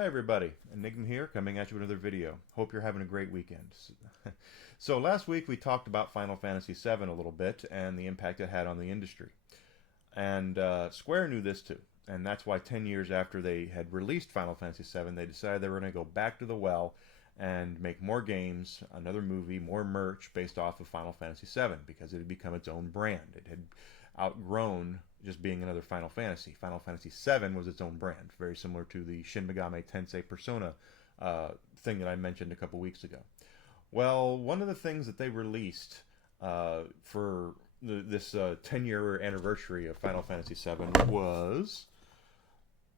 Hi everybody, Enigma here, coming at you with another video. Hope you're having a great weekend. So last week we talked about Final Fantasy VII a little bit and the impact it had on the industry. And Square knew this too, and that's why 10 years after they had released Final Fantasy VII, they decided they were going to go back to the well and make more games, another movie, more merch based off of Final Fantasy VII because it had become its own brand. It had outgrown just being another Final Fantasy. Final Fantasy VII was its own brand, very similar to the Shin Megami Tensei Persona thing that I mentioned a couple weeks ago. Well, one of the things that they released for this 10-year anniversary of Final Fantasy VII was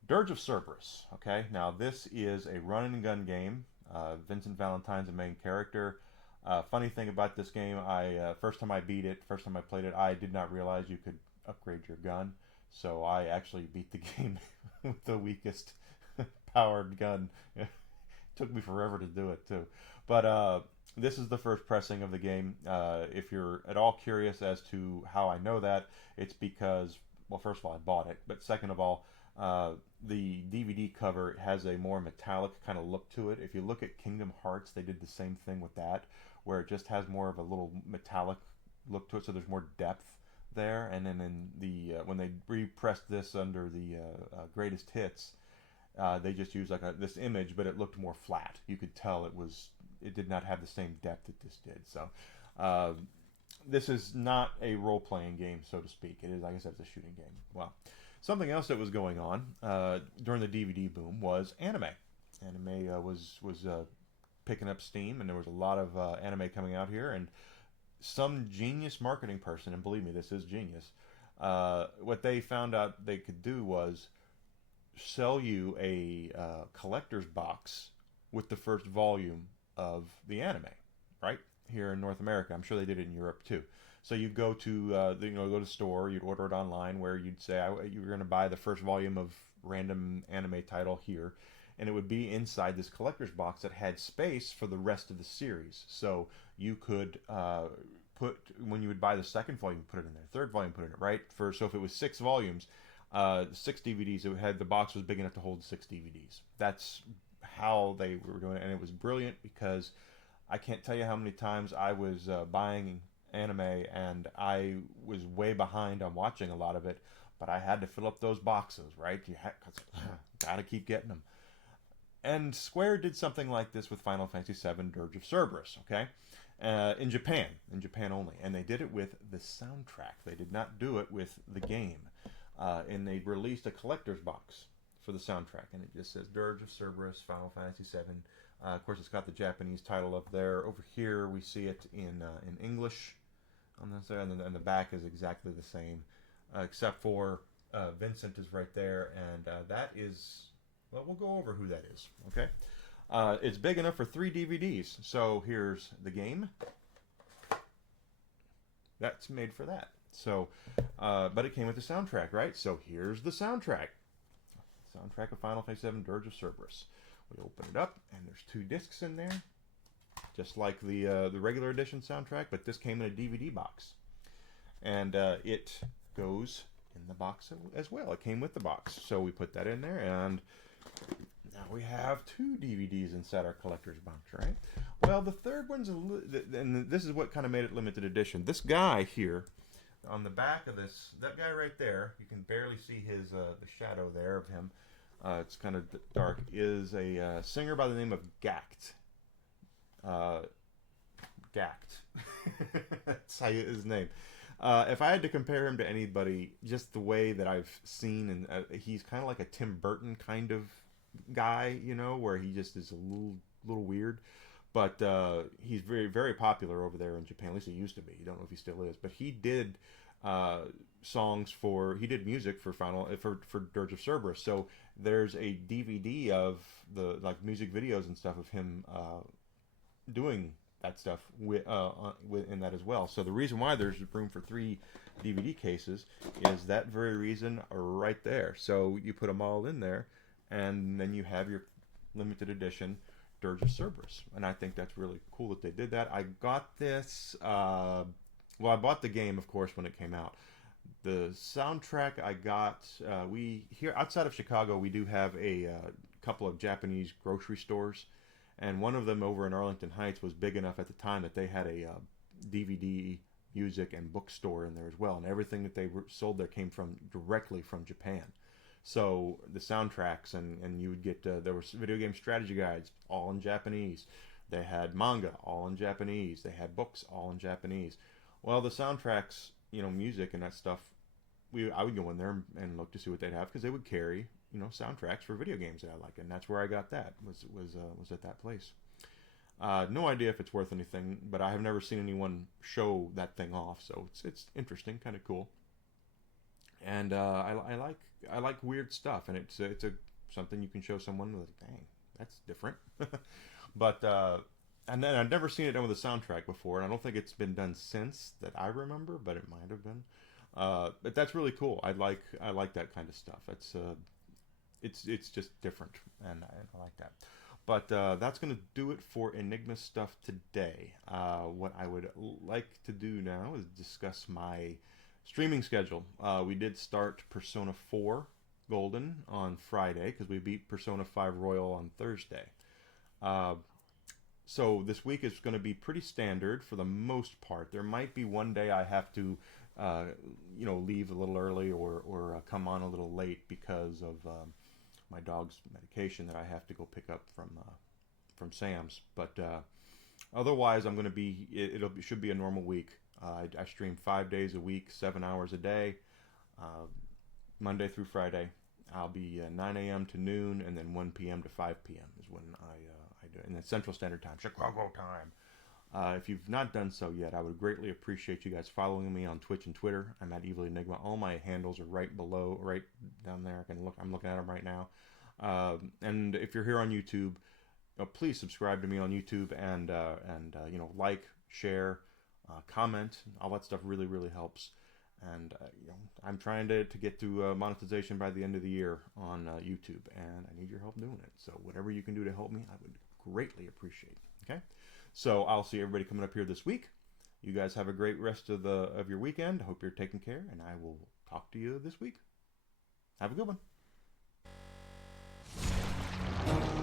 Dirge of Cerberus. Okay, now this is a run and gun game. Vincent Valentine's the main character. Funny thing about this game, first time I beat it, first time I played it, I did not realize you could upgrade your gun. So I actually beat the game with the weakest powered gun. It took me forever to do it too. But this is the first pressing of the game. If you're at all curious as to how I know that, it's because, well, first of all, I bought it. But second of all, the DVD cover has a more metallic kind of look to it. If you look at Kingdom Hearts, they did the same thing with that, where it just has more of a little metallic look to it, so there's more depth there. And then in the when they repressed this under the greatest hits, they just used like this image, but it looked more flat. You could tell it did not have the same depth that this did. So this is not a role-playing game, so to speak. It is, like I said, it's a shooting game. Well, something else that was going on during the DVD boom was anime. Anime was picking up steam, and there was a lot of anime coming out here. And some genius marketing person, and believe me, this is genius, what they found out they could do was sell you a collector's box with the first volume of the anime, right? Here in North America. I'm sure they did it in Europe too. So you'd go to go to the store, you'd order it online, where you'd say you were going to buy the first volume of random anime title here, and it would be inside this collector's box that had space for the rest of the series. So you could when you would buy the second volume, put it in there, third volume, put it in it, right? So if it was 6 volumes, 6 DVDs, the box was big enough to hold 6 DVDs. That's how they were doing it, and it was brilliant because I can't tell you how many times I was buying anime and I was way behind on watching a lot of it, but I had to fill up those boxes, right? Gotta keep getting them. And Square did something like this with Final Fantasy VII Dirge of Cerberus, okay? In Japan only. And they did it with the soundtrack. They did not do it with the game. And they released a collector's box for the soundtrack. And it just says Dirge of Cerberus, Final Fantasy VII. Of course, it's got the Japanese title up there. Over here, we see it in English on this side, and the back is exactly the same, except for Vincent is right there, and that is, well, we'll go over who that is, okay? It's big enough for 3 DVDs, so here's the game. That's made for that. So, but it came with the soundtrack, right? So here's the soundtrack. Soundtrack of Final Fantasy VII Dirge of Cerberus. We open it up, and there's 2 discs in there, just like the regular edition soundtrack, but this came in a DVD box. And it goes in the box as well. It came with the box. So we put that in there, and now we have 2 DVDs inside our collector's box, right? Well, the third one's and this is what kind of made it limited edition. This guy here, on the back of this, that guy right there, you can barely see his the shadow there of him. It's kind of dark. Is a singer by the name of Gackt. Gackt. That's his name. If I had to compare him to anybody, just the way that I've seen, and he's kind of like a Tim Burton kind of guy, where he just is a little weird. But he's very, very popular over there in Japan. At least he used to be. I don't know if he still is. But he did he did music for for Dirge of Cerberus. So there's a DVD of the music videos and stuff of him doing that stuff in that as well. So the reason why there's room for 3 DVD cases is that very reason right there. So you put them all in there, and then you have your limited edition Dirge of Cerberus. And I think that's really cool that they did that. I got this, I bought the game, of course, when it came out. The soundtrack I got, we here outside of Chicago, we do have a couple of Japanese grocery stores, and one of them over in Arlington Heights was big enough at the time that they had a DVD, music, and bookstore in there as well, and everything that they sold there came from directly from Japan. So the soundtracks, and you would get there was video game strategy guides all in Japanese. They had manga all in Japanese. They had books all in Japanese. Well, the soundtracks, music and that stuff, I would go in there and look to see what they'd have, because they would carry soundtracks for video games that I like, and that's where I got that was at that place. No idea if it's worth anything, but I have never seen anyone show that thing off, so it's interesting, kind of cool. And I like weird stuff, and it's a something you can show someone like, dang, that's different. But and then I've never seen it done with a soundtrack before, and I don't think it's been done since that I remember, but it might have been. But that's really cool. I like that kind of stuff. It's just different, and I like that. But that's going to do it for Enigma stuff today. What I would like to do now is discuss my streaming schedule. We did start Persona 4 Golden on Friday, because we beat Persona 5 Royal on Thursday. So this week is going to be pretty standard for the most part. There might be one day I have to leave a little early or come on a little late because of my dog's medication that I have to go pick up from Sam's. But otherwise, I'm going to be. It should be a normal week. I stream 5 days a week, 7 hours a day, Monday through Friday. I'll be 9 a.m. to noon, and then 1 p.m. to 5 p.m. is when I do it. And then Central Standard Time, Chicago time. If you've not done so yet, I would greatly appreciate you guys following me on Twitch and Twitter. I'm at Evil Enigma. All my handles are right below, right down there. I'm looking at them right now. And if you're here on YouTube, please subscribe to me on YouTube and like, share, comment. All that stuff really, really helps. And I'm trying to get to monetization by the end of the year on YouTube, and I need your help doing it. So whatever you can do to help me, I would greatly appreciate. Okay, so I'll see everybody coming up here this week. You guys have a great rest of your weekend. Hope you're taking care, and I will talk to you this week. Have a good one.